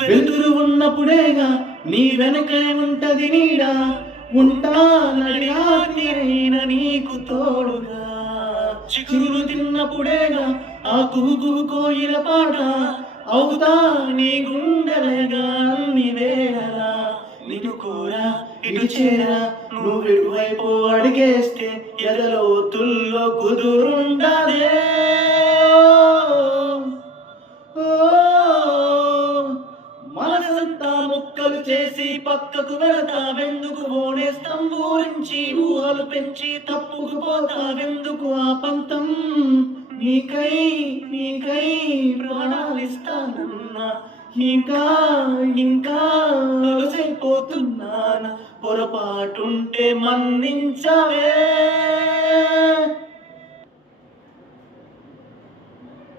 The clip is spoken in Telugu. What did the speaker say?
వెలుతురు ఉన్నప్పుడేగా నీ వెనకే ఉంటది నీడా, ఉంటానడిన నీకు తోడుగా. చిగురు తిన్నప్పుడేగా ఆ కుహు కోయిల పాట, అవుతా నీ గుండెలేగా అన్ని వేళలా. నిన్ను కోరా ఇటు చేరా నువ్వెటువైపు అడిగేస్తే ఎదలో తుల్లో కుదురుండాలే. ఓ మనసంతా ముక్కలు చేసి పక్కకు వెళతావెందుకు, ఓనేస్తం ఊరించి ఊహలు పెంచి తప్పుకు పోతావెందుకు. ఆ పంతం నీకై నీకై ప్రాణాలిస్తానన్నా, ఇంకా ఇంకా అలసైపోతున్నానా. పొరపాటుంటే మన్నించవే.